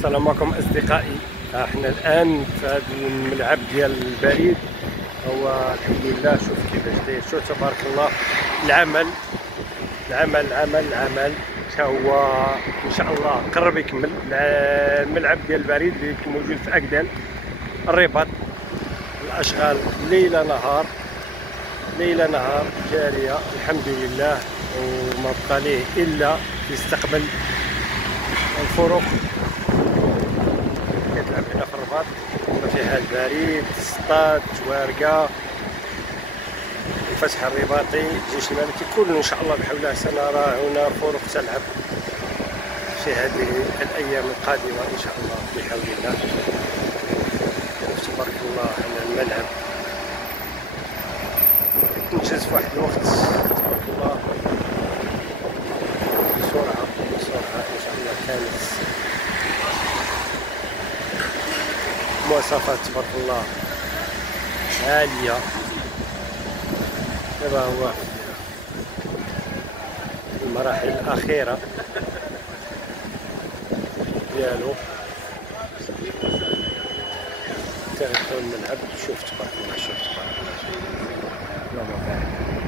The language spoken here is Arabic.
السلام عليكم اصدقائي. احنا الان في هذا الملعب ديال البريد. هو الحمد لله شوف كيفاش داير، شوف تبارك الله. العمل العمل حتى هو ان شاء الله قرب يكمل. الملعب ديال البريد اللي موجود في اكدال الرباط. الاشغال ليله نهار جاريه الحمد لله، وما بقى ليه الا يستقبل الفرق كتلعب هنا في الرباط. فيها البريد، السطاد، توارقه، الفتح الرباطي، الجيش الملكي، كله ان شاء الله بحول الله سنرى هنا فرق تلعب في هذه الايام القادمه ان شاء الله بحول الله. تبارك الله على الملعب نجز في واحد الوقت تبارك الله بسرعه ان شاء الله. كانت مواصفات تبارك الله عاليه. دابا هو في المراحل الاخيره ديالو تاع الملعب. شوف تبارك الله، اللهم بارك.